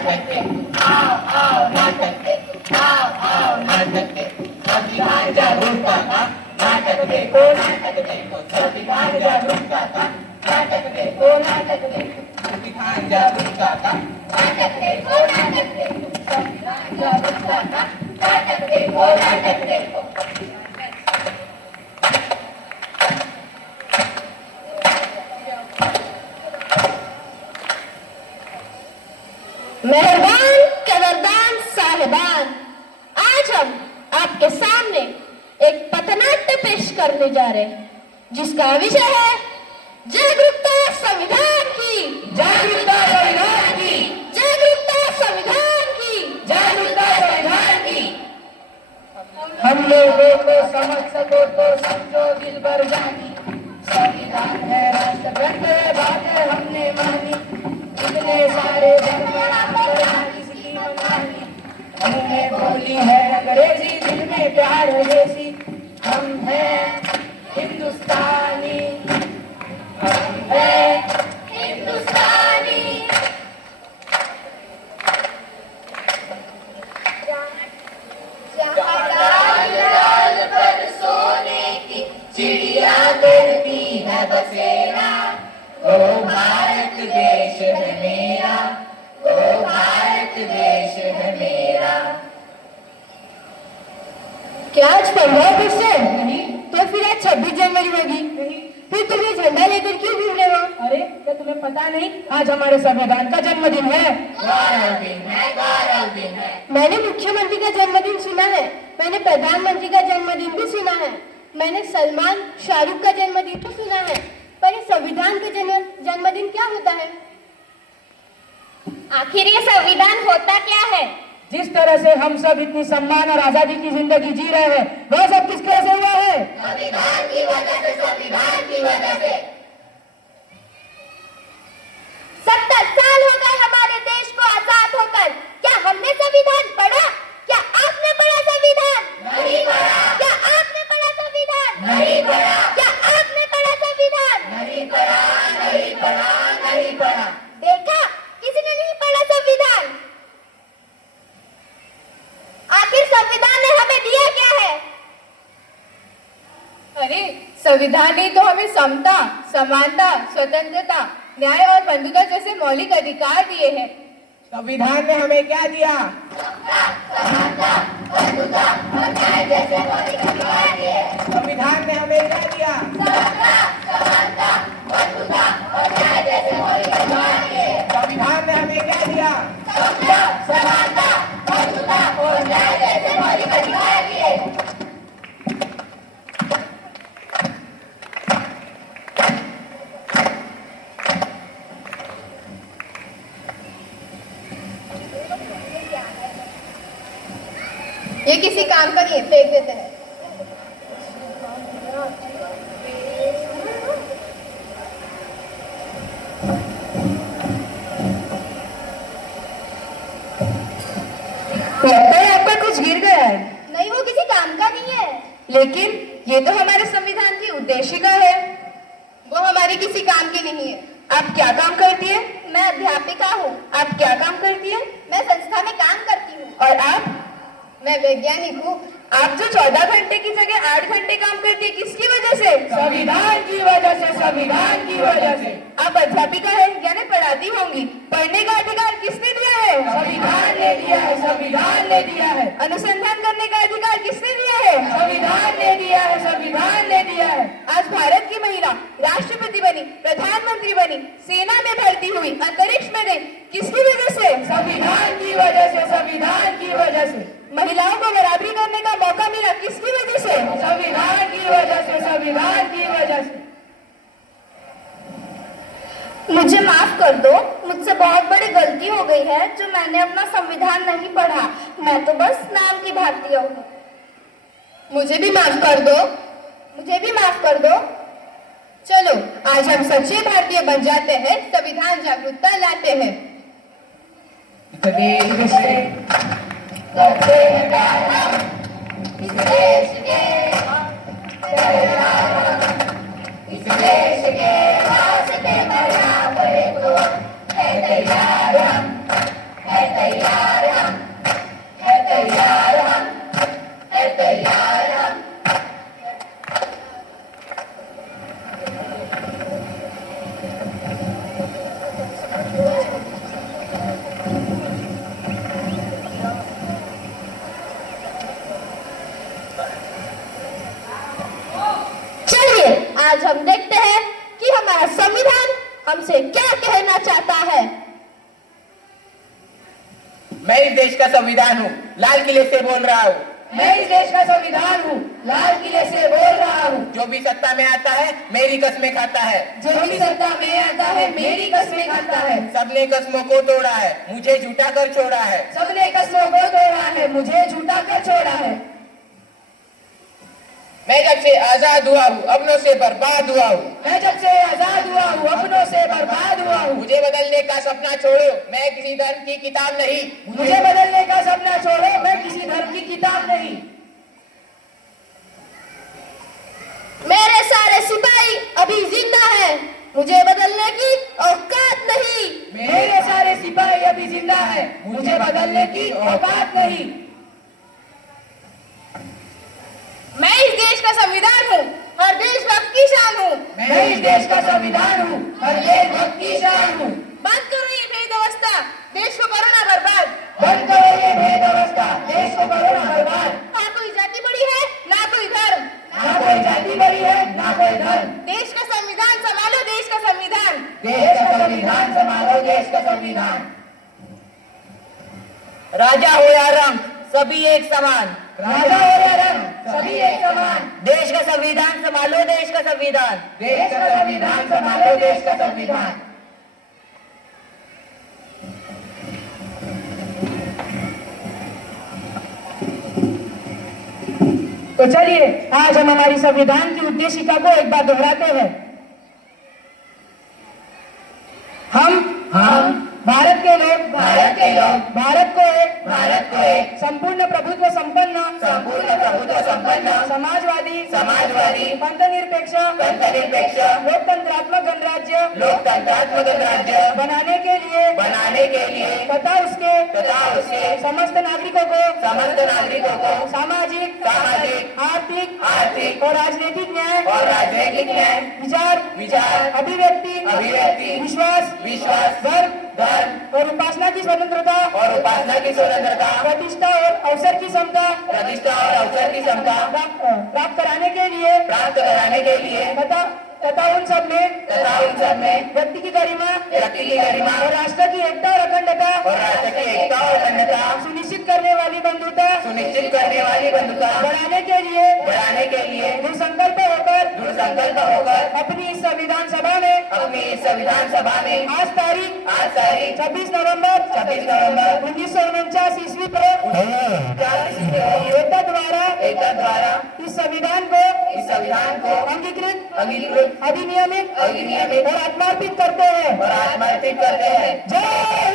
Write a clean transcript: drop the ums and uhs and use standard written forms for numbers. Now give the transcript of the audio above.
नाटक के आओ आओ नाटक के आओ नाटक के संविधान जागरूकता का नाटक देखो संविधान जागरूकता का नाटक देखो संविधान जागरूकता का नाटक देखो संविधान जागरूकता का नाटक देखो मेहरबान कदरदान साहिबान, आज हम आपके सामने एक पथनाट्य पेश करने जा रहे हैं जिसका विषय है जागरूकता संविधान की, जागरूकता संविधान की, जागरूकता संविधान की, जागरूकता संविधान की। हम लोगों को समझ सको तो समझो दिल भर जानी, संविधान है राष्ट्र ग्रंथ है, बातें हमने मानी, इतने सारे इसकी मनमानी, हमने बोली है अंग्रेजी, दिल में प्यार है देसी, हम हैं हिंदुस्तानी, हम हैं हिंदुस्तानी। लाल पर सोने की चिड़िया करती है बसेरा, ओ भारत देश है मेरा, ओ भारत देश है मेरा। क्या आज 15 अगस्त है? नहीं। तो फिर आज 26 जनवरी होगी? नहीं। फिर तुम ये झंडा लेकर क्यों घूम रहे हो? अरे क्या तुम्हें पता नहीं, आज हमारे संविधान का जन्मदिन है। गौरव दिन है, गौरव दिन है। मैंने मुख्यमंत्री का जन्मदिन सुना है, मैंने प्रधानमंत्री का जन्मदिन भी सुना है, मैंने सलमान शाहरुख का जन्मदिन भी सुना है, पर ये संविधान का जन्मदिन क्या होता है? आखिर ये संविधान होता क्या है? जिस तरह से हम सब इतनी सम्मान और आजादी की जिंदगी जी रहे हैं, वह सब किस तरह से हुआ है? संविधान की वजह से, संविधान की वजह से। 70 साल हो गए हमारे देश को आजाद होकर, क्या हमने संविधान पढ़ा? क्या आपने पढ़ा संविधान? नहीं पढ़ा। क्या आपने पढ़ा संविधान? नहीं पढ़ा। क्या आपने पढ़ा संविधान? नहीं पढ़ा, नहीं पढ़ा, नहीं पढ़ा। देखा, किसी ने नहीं पढ़ा संविधान। आखिर संविधान ने हमें दिया क्या है? अरे संविधान ने तो हमें समता, समानता, स्वतंत्रता, न्याय और बंधुता जैसे मौलिक अधिकार दिए हैं। संविधान ने हमें क्या दिया? संविधान ने हमें क्या दिया? संविधान ने हमें क्या दिया? ये किसी काम का नहीं है, फेंक देते हैं। लगता है आपका कुछ गिर गया है। नहीं, वो किसी काम का नहीं है। लेकिन ये तो हमारे संविधान की उद्देशिका है, वो हमारी किसी काम की नहीं है। आप क्या काम करती है? मैं अध्यापिका हूँ। आप क्या काम करती है? मैं संस्था में काम करती हूँ। और आप? मैं वैज्ञानिक हूँ। आप जो 14 घंटे की जगह 8 घंटे काम करती है, किसकी वजह से? संविधान की वजह से, संविधान की वजह से। आप अध्यापिका है, यानी पढ़ाती होंगी। पढ़ने का अधिकार किसने दिया है? संविधान ने दिया है, संविधान ने दिया है। अनुसंधान करने का अधिकार किसने दिया है? संविधान ने दिया है, संविधान ने दिया है। आज भारत की महिला राष्ट्रपति बनी, प्रधानमंत्री बनी, सेना में भर्ती हुई, अंतरिक्ष में गई, किसकी वजह से? संविधान की वजह से, संविधान की वजह से। महिलाओं को बराबरी करने का मौका मिला, किसकी वजह से? संविधान की वजह से, संविधान की वजह से। मुझे माफ कर दो, मुझसे बहुत बड़ी गलती हो गई है जो मैंने अपना संविधान नहीं पढ़ा। मैं तो बस नाम की भारतीय हूँ। मुझे भी माफ कर दो। मुझे भी माफ कर दो। चलो आज हम सच्चे भारतीय बन जाते हैं, संविधान जागरूकता लाते हैं। देश से करते हैं प्यार हम, इस देश के इस देश के वास्ते मरना पड़े तो है तैयार हम, है तैयार हम, है तैयार हम, है तैयार हम। चलिए आज हम देखते हैं कि हमारा संविधान हमसे क्या कहना चाहता है। मैं इस देश का संविधान हूँ, लाल किले से बोल रहा हूँ। मैं इस देश का संविधान हूँ, लाल किले से बोल रहा हूँ। जो भी सत्ता में आता है मेरी कस्में खाता है। जो भी सत्ता में आता है मेरी कस्में खाता है। सबने कस्मों को तोड़ा है, मुझे झूठा कर छोड़ा है। सबने कस्मों को तोड़ा है, मुझे झूठा कर छोड़ा है। मैं जब से आजाद हुआ हूँ अपनों से बर्बाद हुआ हूँ। मैं जब से आजाद हुआ हूँ अपनों से बर्बाद हुआ हूँ। मुझे बदलने का सपना छोड़ो, मैं किसी धर्म की किताब नहीं। मुझे बदलने का सपना छोड़ो, मैं किसी धर्म की किताब नहीं। मेरे सारे सिपाही अभी जिंदा हैं, मुझे बदलने की औकात नहीं। मेरे सारे सिपाही अभी जिंदा है, मुझे बदलने की औकात नहीं। मैं इस देश का संविधान हूँ, हर देशभक्त की शान हूँ। मैं इस देश का संविधान हूँ, हर देशभक्त की शान हूँ। बंद करो ये भेदवस्था, देश को करो ना बर्बाद। बंद करो ये भेदवस्था, देश को करो ना बर्बाद। ना कोई जाति बड़ी है ना कोई धर्म, ना कोई जाति बड़ी है ना कोई धर्म। देश का संविधान संभालो, देश का संविधान। देश का संविधान संभालो, देश का संविधान। राजा हो या रंग सभी एक समान, राजा हो या रंग सभी एक समान। देश का संविधान संभालो, देश का संविधान। देश का संविधान संभालो, देश का संविधान। तो चलिए आज हम हमारी संविधान की उद्देशिका को एक बार दोहराते हैं। हम भारत के लोग, भारत को एक संपूर्ण प्रभुत्व संपन्न, समाजवादी, पंथनिरपेक्ष, लोकतंत्रात्मक गणराज्य बनाने के लिए तथा उसके समस्त नागरिकों को सामाजिक, आर्थिक और राजनीतिक न्याय, विचार, अभिव्यक्ति, विश्वास, धर्म और उपासना की स्वतंत्रता, प्रतिष्ठा और अवसर की समता प्राप्त कराने के लिए तथा उन सब में व्यक्ति की गरिमा और राष्ट्र की एकता और अखंडता सुनिश्चित करने वाली बंधुता बढ़ाने के लिए दृढ़ संकल्प होकर अपनी इस संविधान सभा में आज तारीख 26 नवंबर 1949 ईस्वी को एकता द्वारा इस संविधान को अंगीकृत, अधिनियमित और आत्मार्पित करते हैं। जय